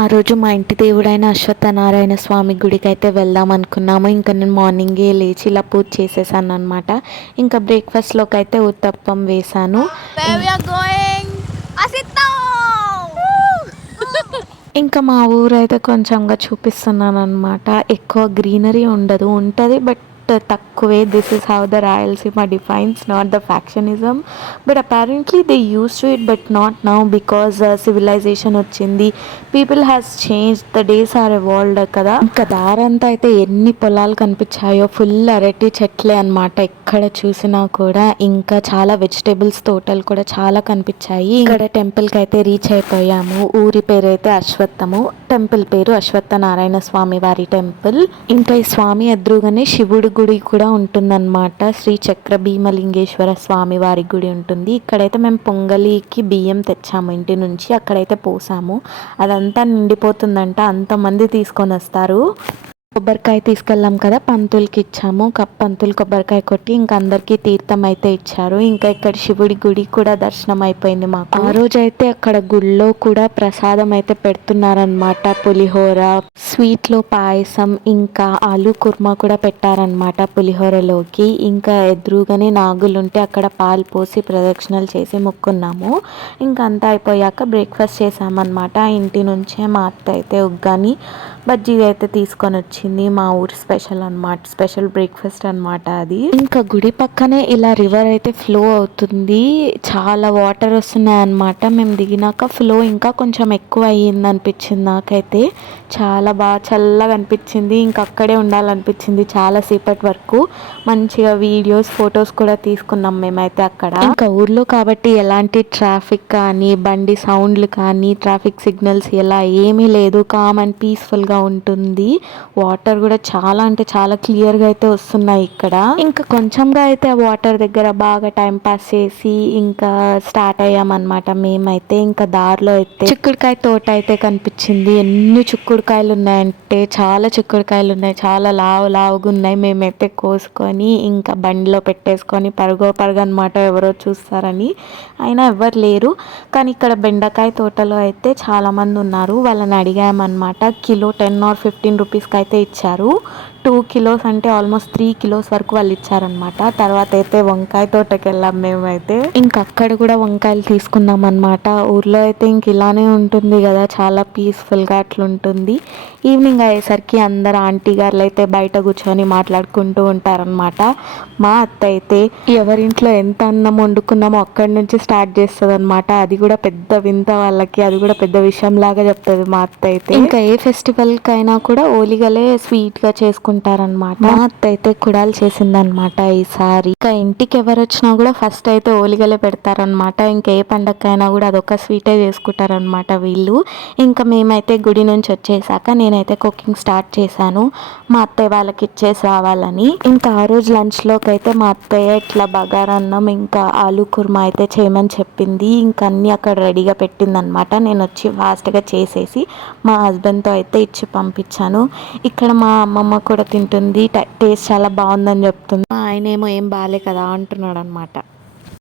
ఆ రోజు మా ఇంటి దేవుడైన అశ్వత్థనారాయణ స్వామి గుడికి అయితే వెళ్దాం అనుకున్నాము. ఇంకా నేను మార్నింగే లేచి ఇలా పూజ చేసేసాను అనమాట. ఇంకా బ్రేక్ఫాస్ట్లోకి అయితే ఉత్తప్పం వేశాను. ఇంకా మా ఊరైతే కొంచెంగా చూపిస్తున్నాను అనమాట. ఎక్కువ గ్రీనరీ ఉండదు, ఉంటుంది బట్ తక్కువే. This is how the Rayalaseema defines, not the factionism. But apparently they use to it but not now because civilization వచ్చింది. People has change, the days are evolved కదా. ఇంకా దారంతా అయితే ఎన్ని పొలాలు కనిపించాయో, ఫుల్ అరటి చెట్లే అనమాట ఎక్కడ చూసినా కూడా. ఇంకా చాలా వెజిటేబుల్స్ తోటలు కూడా చాలా కనిపించాయి. ఇక్కడ టెంపుల్కి అయితే రీచ్ అయిపోయాము. ఊరి పేరు అయితే అశ్వత్థము, టెంపుల్ పేరు అశ్వత్థనారాయణ స్వామి వారి టెంపుల్. ఇంకా ఈ స్వామి ఎదురుగానే శివుడు గుడి కూడా ఉంటుందన్నమాట. శ్రీ చక్ర భీమలింగేశ్వర స్వామి వారి గుడి ఉంటుంది. ఇక్కడైతే మేము పొంగలికి బియ్యం తెచ్చాము ఇంటి నుంచి, అక్కడైతే పోసాము. అదంతా నిండిపోతుందంట, అంతమంది తీసుకొని వస్తారు. కొబ్బరికాయ తీసుకెళ్ళాం కదా, పంతులకి ఇచ్చాము. పంతులు కొబ్బరికాయ కొట్టి ఇంకా అందరికీ తీర్థం అయితే ఇచ్చారు. ఇంకా ఇక్కడ శివుడి గుడి కూడా దర్శనం అయిపోయింది మాకు. ఆ రోజు అయితే అక్కడ గుళ్ళో కూడా ప్రసాదం అయితే పెడుతున్నారనమాట. పులిహోర, స్వీట్లో పాయసం, ఇంకా ఆలు కుర్మా కూడా పెట్టారనమాట పులిహోరలోకి. ఇంకా ఎదురుగానే నాగులుంటే అక్కడ పాలు పోసి ప్రదక్షిణలు చేసి మొక్కున్నాము. ఇంకా అంతా అయిపోయాక బ్రేక్ఫాస్ట్ చేసామన్నమాట. ఇంటి నుంచే మా అత్త అయితే ఉగ్గాని బజ్జీ అయితే తీసుకొని వచ్చింది. మా ఊరి స్పెషల్ అనమాట, స్పెషల్ బ్రేక్ఫాస్ట్ అనమాట అది. ఇంకా గుడి పక్కనే ఇలా రివర్ అయితే ఫ్లో అవుతుంది, చాలా వాటర్ వస్తున్నాయి అనమాట. మేము దిగినాక ఫ్లో ఇంకా కొంచెం ఎక్కువ అయ్యింది అనిపించింది నాకైతే. చాలా బాగా చల్లగా అనిపించింది. ఇంకా అక్కడే ఉండాలనిపించింది చాలా సేపటి వరకు. మంచిగా వీడియోస్, ఫొటోస్ కూడా తీసుకున్నాం మేమైతే అక్కడ. ఇంకా ఊర్లో కాబట్టి ఎలాంటి ట్రాఫిక్ కానీ, బండి సౌండ్లు కానీ, ట్రాఫిక్ సిగ్నల్స్ ఎలా ఏమీ లేదు. కామ్ అండ్ పీస్ఫుల్ గా ఉంటుంది. వాటర్ కూడా చాలా అంటే చాలా క్లియర్ గా అయితే వస్తున్నాయి ఇక్కడ. ఇంకా కొంచెంగా అయితే ఆ వాటర్ దగ్గర బాగా టైం పాస్ చేసి ఇంకా స్టార్ట్ అయ్యామన్నమాట మేమైతే. ఇంకా దారిలో అయితే చిక్కుడుకాయ తోట అయితే కనిపించింది. ఎన్ని చిక్కుడుకాయలు ఉన్నాయంటే చాలా చిక్కుడుకాయలు ఉన్నాయి, చాలా లావుగా ఉన్నాయి. మేమైతే కోసుకొని ఇంకా బండిలో పెట్టేసుకొని పరుగు అనమాట, ఎవరో చూస్తారని. అయినా ఎవరు లేరు. కానీ ఇక్కడ బెండకాయ తోటలో అయితే చాలా మంది ఉన్నారు. వాళ్ళని అడిగామన్నమాట. కిలో 10 or 15 రూపీస్కి అయితే ఇచ్చారు. 2 kilos అంటే ఆల్మోస్ట్ 3 kilos వరకు వాళ్ళు ఇచ్చారనమాట. తర్వాత అయితే వంకాయ తోటకి వెళ్ళాం మేమైతే. ఇంకా అక్కడ కూడా వంకాయలు తీసుకున్నాం అనమాట. ఊర్లో అయితే ఇంక ఇలానే ఉంటుంది కదా, చాలా పీస్ఫుల్గా అట్లుంటుంది. ఈవినింగ్ అయ్యేసరికి అందరు ఆంటీ గారులు అయితే బయట కూర్చొని మాట్లాడుకుంటూ ఉంటారనమాట. మా అత్త అయితే ఎవరింట్లో ఎంత అన్నం వండుకున్నామో అక్కడి నుంచి స్టార్ట్ చేస్తుంది అనమాట. అది కూడా పెద్ద వింత వాళ్ళకి, అది కూడా పెద్ద విషయం లాగా చెప్తుంది మా అత్త అయితే. ఇంకా ఏ ఫెస్టివల్ కైనా కూడా ఓలిగలే స్వీట్ గా చేసుకుంటారనమాట. మా అత్త అయితే కుడాలు చేసిందనమాట ఈసారి. ఇంకా ఇంటికి ఎవరు వచ్చినా కూడా ఫస్ట్ అయితే ఓలిగలే పెడతారనమాట. ఇంకా ఏ పండగకైనా కూడా అదొక స్వీటే చేసుకుంటారనమాట వీళ్ళు. ఇంకా మేమైతే గుడి నుంచి వచ్చేసాక నేనైతే కుకింగ్ స్టార్ట్ చేశాను, మా అత్తయ్య వాళ్ళకి ఇచ్చేసి రావాలని. ఇంకా ఆ రోజు లంచ్లోకి అయితే మా అత్తయ్య ఇట్లా బగారన్నం ఇంకా ఆలు కుర్మా అయితే చేయమని చెప్పింది. ఇంకా అన్నీ అక్కడ రెడీగా పెట్టిందనమాట. నేను వచ్చి ఫాస్ట్గా చేసేసి మా హస్బెండ్తో అయితే ఇచ్చి పంపించాను. ఇక్కడ మా అమ్మమ్మ కూడా తింటుంది, టేస్ట్ చాలా బాగుందని చెప్తుంది. ఆయన ఏమో ఏం బాగాలే కదా అంటున్నాడు అనమాట.